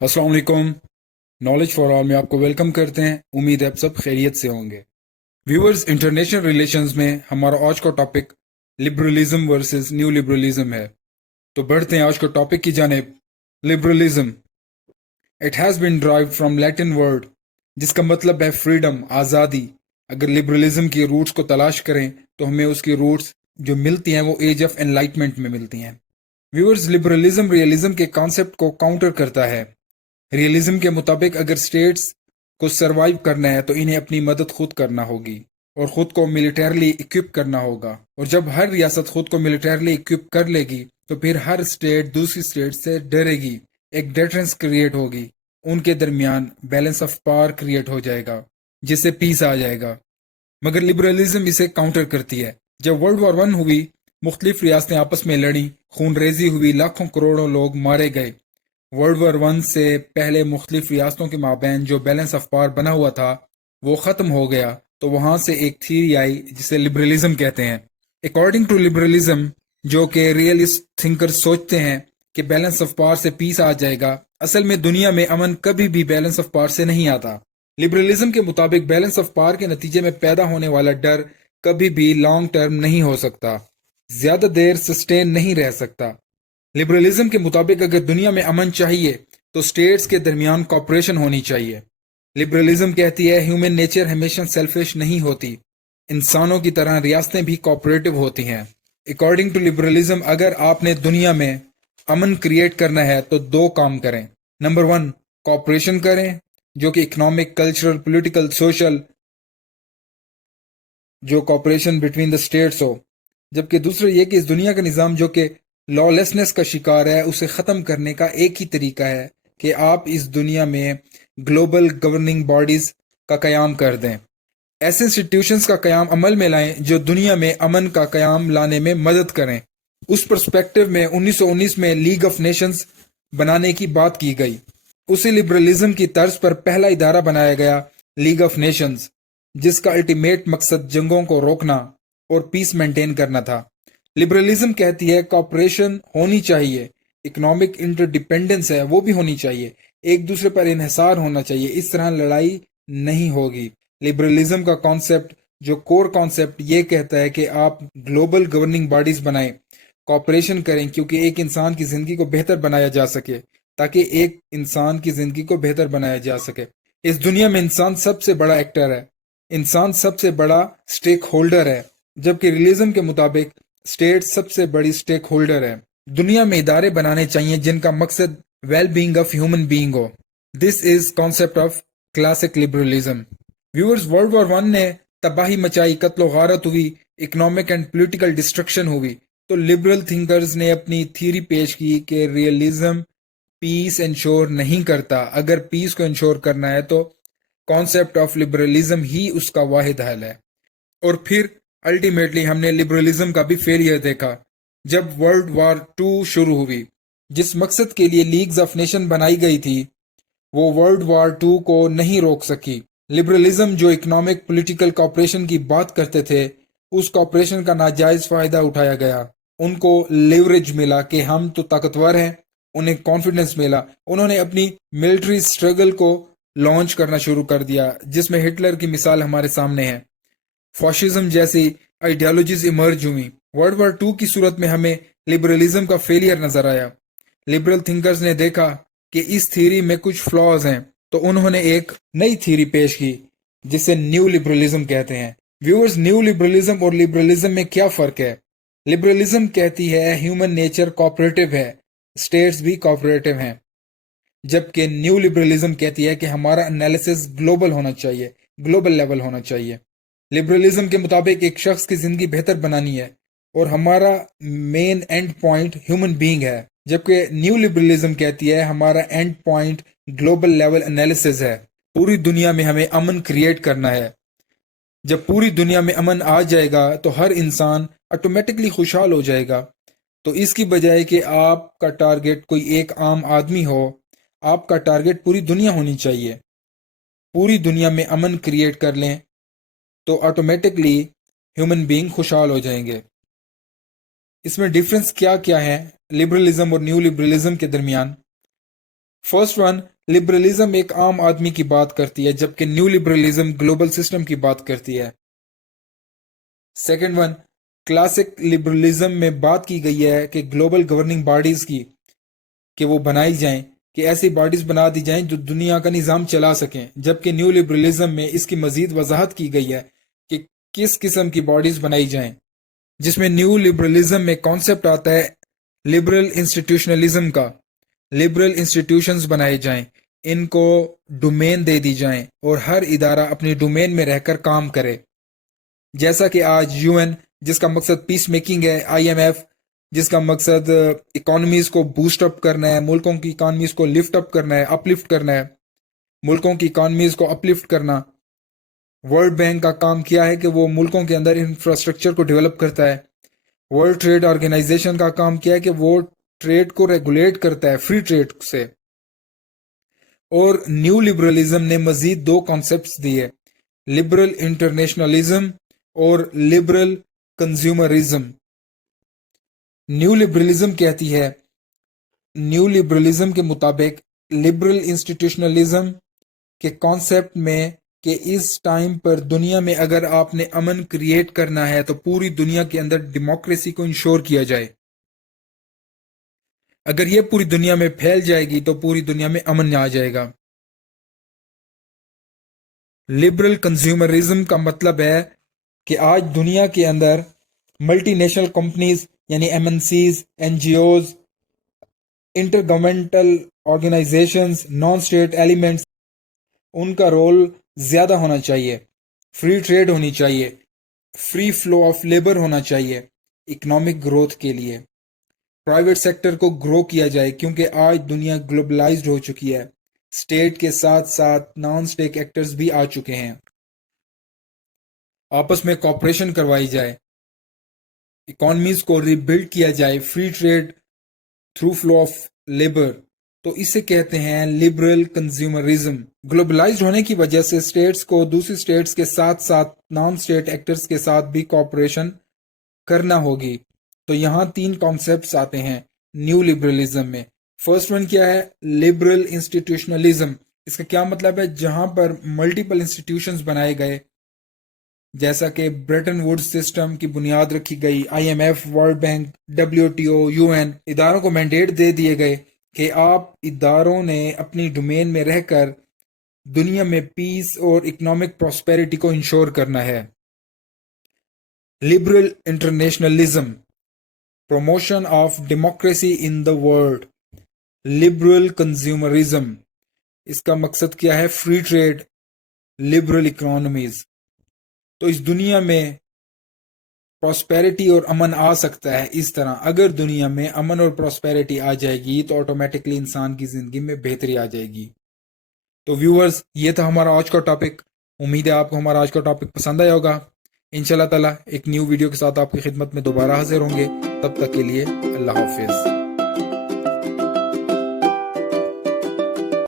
अस्सलाम वालेकुम। Knowledge for all में आपको वेलकम करते हैं। उम्मीद है आप सब खैरियत से होंगे। व्यूअर्स, इंटरनेशनल रिलेशंस में हमारा आज का topic liberalism versus new liberalism है। तो बढ़ते हैं आज के टॉपिक की जानिब। Liberalism it has been derived from Latin word जिसका मतलब है फ्रीडम, आज़ादी। अगर लिबरलिज्म की रूट्स को तलाश करें तो हमें उसकी रूट्स जो मिलती हैं वो एज ऑफ एनलाइटमेंट में मिलती हैं। व्यूअर्स, लिबरलिज्म रियलिज्म के कॉन्सेप्ट को काउंटर करता है। रियलिज्म के मुताबिक अगर स्टेट्स को सरवाइव करना है तो इन्हें अपनी मदद खुद करना होगी और खुद को मिलिटरली इक्विप करना होगा। और जब हर रियासत खुद को मिलिटरली इक्विप कर लेगी तो फिर हर स्टेट दूसरी स्टेट से डरेगी। एक डिफरेंस क्रिएट होगी, उनके दरमियान बैलेंस ऑफ पावर क्रिएट हो जाएगा जिससे पीस आ जाएगा। मगर लिबरलिज्म इसे काउंटर करती है। जब वर्ल्ड वॉर वन हुई, मुख्तलिफ रियासतें आपस में लड़ी, खून रेजी हुई, लाखों करोड़ों लोग मारे गए। वर्ल्ड वॉर वन से पहले मुख्तलिफ रियासतों के माबैन जो बैलेंस ऑफ पावर बना हुआ था वो ख़त्म हो गया। तो वहां से एक थीरी आई जिसे लिबरलिज्म कहते हैं। अकॉर्डिंग टू लिबरलिज्म, जो कि रियलिस्ट थिंकर सोचते हैं कि बैलेंस ऑफ पावर से पीस आ जाएगा, असल में दुनिया में अमन कभी भी बैलेंस ऑफ पावर से नहीं आता। लिबरलिज्म के मुताबिक बैलेंस ऑफ पावर के नतीजे में पैदा होने वाला डर कभी भी लॉन्ग टर्म नहीं हो सकता, ज्यादा देर सस्टेन नहीं रह सकता। लिबरलिज्म के मुताबिक अगर दुनिया में अमन चाहिए तो स्टेट्स के दरमियान कॉपरेशन होनी चाहिए। लिबरलिज्म कहती है ह्यूमन नेचर हमेशा सेल्फिश नहीं होती, इंसानों की तरह रियासतें भी कोऑपरेटिव होती हैं। अकॉर्डिंग टू लिबरलिज्म, अगर आपने दुनिया में अमन क्रिएट करना है तो दो काम करें। नंबर वन, कॉपरेशन करें, जो कि इकोनॉमिक, कल्चरल, पॉलिटिकल, सोशल, जो कॉपरेशन बिटवीन द स्टेट्स हो। जबकि दूसरा ये कि इस दुनिया का निज़ाम जो कि लॉलेसनेस का शिकार है, उसे ख़त्म करने का एक ही तरीका है कि आप इस दुनिया में ग्लोबल गवर्निंग बॉडीज़ का क़याम कर दें। ऐसे इंस्टीट्यूशंस का क़याम अमल में लाएं जो दुनिया में अमन का क़याम लाने में मदद करें। उस पर्सपेक्टिव में 1919 में लीग ऑफ नेशंस बनाने की बात की गई। उसी लिबरलिज्म की तर्ज पर पहला इदारा बनाया गया, लीग ऑफ नेशंस, जिसका अल्टीमेट मकसद जंगों को रोकना और पीस मेंटेन करना था। लिबरलिज्म कहती है कॉपरेशन होनी चाहिए, इकोनॉमिक इंटरडिपेंडेंस है वो भी होनी चाहिए, एक दूसरे पर इन्हिसार होना चाहिए, इस तरह लड़ाई नहीं होगी। लिबरलिज्म का कॉन्सेप्ट, जो कोर कॉन्सेप्ट, ये कहता है कि आप ग्लोबल गवर्निंग बॉडीज बनाएं, कॉपरेशन करें, क्योंकि एक इंसान की जिंदगी को बेहतर बनाया जा सके, ताकि एक इंसान की जिंदगी को बेहतर बनाया जा सके। इस दुनिया में इंसान सबसे बड़ा एक्टर है, इंसान सबसे बड़ा स्टेक होल्डर है, जबकि रिलीजन के मुताबिक स्टेट सबसे बड़ी स्टेक होल्डर है। दुनिया में इदारे बनाने चाहिए जिनका मकसद well being of human being हो। This is concept of classic liberalism. Viewers, world war one ने तबाही मचाई, कत्लो गारत हुई, इकोनॉमिक एंड पॉलिटिकल डिस्ट्रक्शन हुई। तो लिबरल थिंकर्स ने अपनी थ्योरी पेश की कि रियलिज्म पीस इंश्योर नहीं करता। अगर पीस को इंश्योर करना है तो कॉन्सेप्ट ऑफ लिबरलिज्म ही उसका वाहिद हल है। और फिर अल्टीमेटली हमने लिबरलिज्म का भी फेलियर देखा जब वर्ल्ड वॉर टू शुरू हुई। जिस मकसद के लिए लीग्स ऑफ नेशन बनाई गई थी वो वर्ल्ड वॉर टू को नहीं रोक सकी। लिबरलिज्म जो इकोनॉमिक पॉलिटिकल कॉपरेशन की बात करते थे, उस कॉपरेशन का नाजायज फायदा उठाया गया। उनको लेवरेज मिला कि हम तो ताकतवर हैं, उन्हें कॉन्फिडेंस मिला। उन्होंने अपनी मिलिट्री स्ट्रगल को लॉन्च करना शुरू कर दिया, जिसमें हिटलर की मिसाल हमारे सामने है। फॉशिज्म जैसी आइडियोलॉजीज इमर्ज हुई। वर्ल्ड वॉर टू की सूरत में हमें लिबरलिज्म का फेलियर नजर आया। लिबरल थिंकर्स ने देखा कि इस थ्योरी में कुछ फ्लॉज हैं, तो उन्होंने एक नई थ्योरी पेश की जिसे न्यू लिबरलिज्म कहते हैं। व्यूअर्स, न्यू लिबरलिज्म और लिबरलिज्म में क्या फर्क है? लिबरलिज्म कहती है ह्यूमन नेचर कोऑपरेटिव है, स्टेट्स भी कोऑपरेटिव हैं, जबकि न्यू लिबरलिज्म कहती है कि हमारा एनालिसिस ग्लोबल होना चाहिए, ग्लोबल लेवल होना चाहिए। लिबरलिज्म के मुताबिक एक शख्स की जिंदगी बेहतर बनानी है और हमारा main and point human being है, जबकि न्यू लिबरलिज्म कहती है हमारा and point global level analysis है। पूरी दुनिया में हमें अमन क्रिएट करना है। जब पूरी दुनिया में अमन आ जाएगा तो हर इंसान ऑटोमेटिकली खुशहाल हो जाएगा। तो इसकी बजाय कि आपका टारगेट कोई एक आम आदमी हो, आपका टारगेट पूरी दुनिया होनी चाहिए। पूरी दुनिया में अमन क्रिएट कर लें तो ऑटोमेटिकली ह्यूमन बीइंग खुशहाल हो जाएंगे। इसमें डिफरेंस क्या क्या है लिबरलिज्म और न्यू लिबरलिज्म के दरमियान? फर्स्ट वन, लिबरलिज्म एक आम आदमी की बात करती है, जबकि न्यू लिबरलिज्म ग्लोबल सिस्टम की बात करती है। सेकंड वन, क्लासिक लिबरलिज्म में बात की गई है कि ग्लोबल गवर्निंग बॉडीज की कि वो बनाई जाएं, कि ऐसी बॉडीज बना दी जाएं जो दुनिया का निज़ाम चला सकें, जबकि न्यू लिबरलिज्म में इसकी मजीद वजाहत की गई है कि किस किस्म की बॉडीज बनाई जाएं, जिसमें न्यू लिबरलिज्म में कॉन्सेप्ट आता है लिबरल इंस्टीट्यूशनलिज्म का। लिबरल इंस्टीट्यूशंस बनाए जाएं, इनको डोमेन दे दी जाएं और हर इदारा अपनी डोमेन में रहकर काम करे, जैसा कि आज यूएन जिसका मकसद पीस मेकिंग है, आईएमएफ जिसका मकसद इकोनॉमीज को बूस्ट अप करना है, मुल्कों की इकोनॉमीज को लिफ्ट अप करना है, अपलिफ्ट करना है, मुल्कों की इकोनॉमीज को अपलिफ्ट करना। वर्ल्ड बैंक का काम किया है कि वो मुल्कों के अंदर इंफ्रास्ट्रक्चर को डेवलप करता है। वर्ल्ड ट्रेड ऑर्गेनाइजेशन का काम किया है कि वो ट्रेड को रेगुलेट करता है फ्री ट्रेड से। और न्यू लिबरलिज्म ने मजीद दो कॉन्सेप्ट्स दिए, लिबरल इंटरनेशनलिज्म और लिबरल कंज्यूमरिज्म। न्यू लिबरलिज्म कहती है, न्यू लिबरलिज्म के मुताबिक लिबरल इंस्टीट्यूशनलिज्म के कॉन्सेप्ट में कि इस टाइम पर दुनिया में अगर आपने अमन क्रिएट करना है तो पूरी दुनिया के अंदर डेमोक्रेसी को इंश्योर किया जाए। अगर ये पूरी दुनिया में फैल जाएगी तो पूरी दुनिया में अमन आ जाएगा। लिबरल कंज्यूमरिज्म का मतलब है कि आज दुनिया के अंदर मल्टीनेशनल कंपनीज यानी MNCs, NGOs, inter governmental organisations, non state elements, उनका रोल ज्यादा होना चाहिए। फ्री ट्रेड होनी चाहिए, फ्री फ्लो ऑफ लेबर होना चाहिए इकोनॉमिक ग्रोथ के लिए। प्राइवेट सेक्टर को ग्रो किया जाए क्योंकि आज दुनिया ग्लोबलाइज्ड हो चुकी है। स्टेट के साथ साथ नॉन स्टेट एक्टर्स भी आ चुके हैं। आपस में कॉपरेशन करवाई जाए, इकोनॉमीज को रिबिल्ड किया जाए, free trade through flow of labour, तो इसे कहते हैं लिबरल कंज्यूमरिज्म। ग्लोबलाइज्ड होने की वजह से स्टेट्स को दूसरी स्टेट्स के साथ साथ नॉन स्टेट एक्टर्स के साथ भी कॉपरेशन करना होगी। तो यहाँ तीन कॉन्सेप्ट्स आते हैं न्यू लिबरलिज्म में। फर्स्ट वन क्या है? Liberal institutionalism. इसका क्या मतलब है? जहां पर मल्टीपल इंस्टीट्यूशंस बनाए गए, जैसा कि ब्रेटन वुड्स सिस्टम की बुनियाद रखी गई, IMF, world bank, WTO, UN, इदारों को मैंडेट दे दिए गए कि आप इदारों ने अपनी डोमेन में रहकर दुनिया में पीस और इकोनॉमिक प्रॉस्पेरिटी को इंश्योर करना है। Liberal internationalism, promotion of democracy in the world। Liberal consumerism, इसका मकसद क्या है? Free trade, liberal economies. तो इस दुनिया में प्रॉस्पेरिटी और अमन आ सकता है इस तरह। अगर दुनिया में अमन और प्रॉस्पेरिटी आ जाएगी तो ऑटोमेटिकली इंसान की जिंदगी में बेहतरी आ जाएगी। तो व्यूअर्स, ये था हमारा आज का टॉपिक। उम्मीद है आपको हमारा आज का टॉपिक पसंद आया होगा। इंशाल्लाह ताला एक न्यू वीडियो के साथ आपकी खिदमत में दोबारा हाजिर होंगे। तब तक के लिए अल्लाह हाफिज।